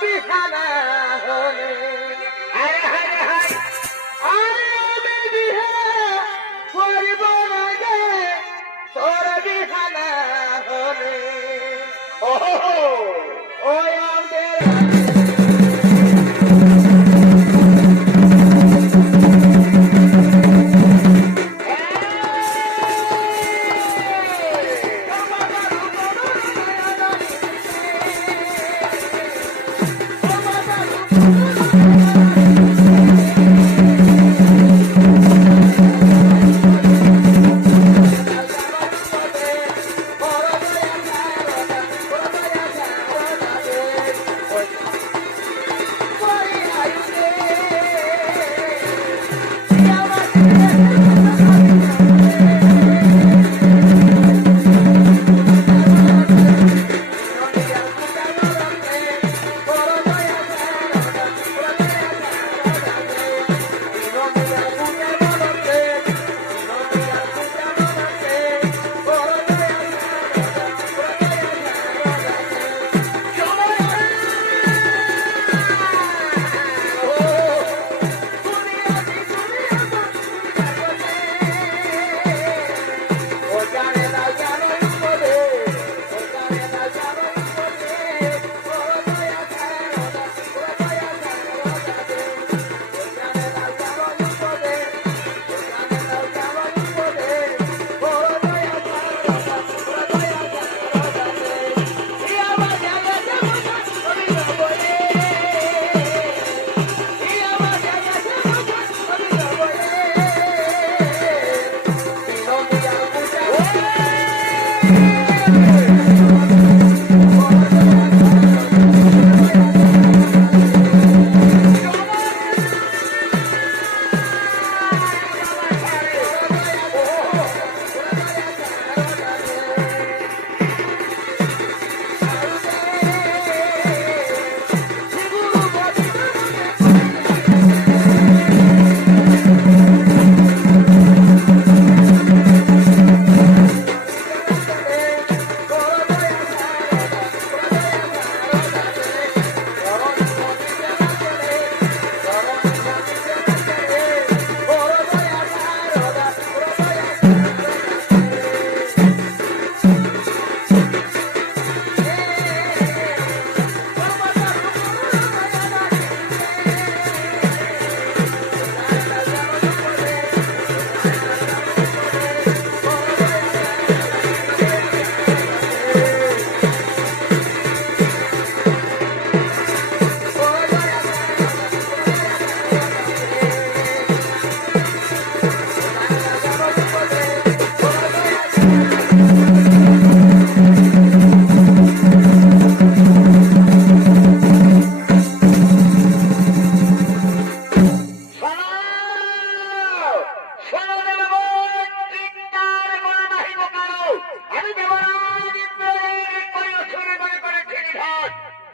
বিহানা হলে। হায় হায় হায় আর, আমি বিহা করব না গে তোর বিহানা হলে। ওহ ওয়া Mm-hmm.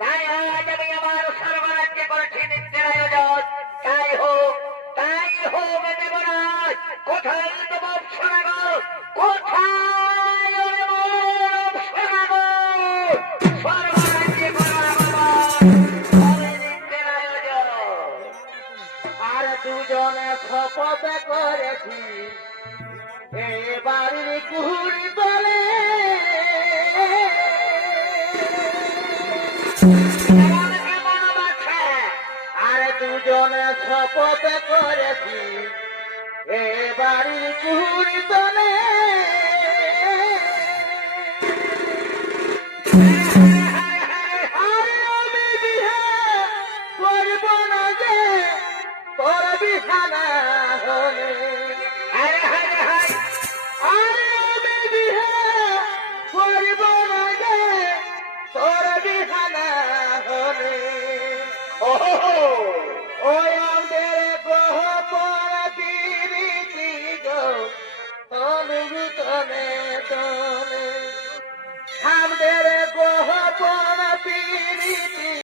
তাই আজ আমি আমার সর্বরাজ্যে করেছি নিত্যের আয়োজন। তাই হোক, তাই হোক দেবরাজ। কোথায় তোমার সোনাগর? কোথায় সোনাগর? সর্বরাজ্যে। আর দুজনে শপথ করেছি এবারের কুহুরি বলে আর দুজনে শপথ করেছি। এবারের কুহুরি বলে আরে আমি না যে তোর বিহানা Oh, oh, oh, oh,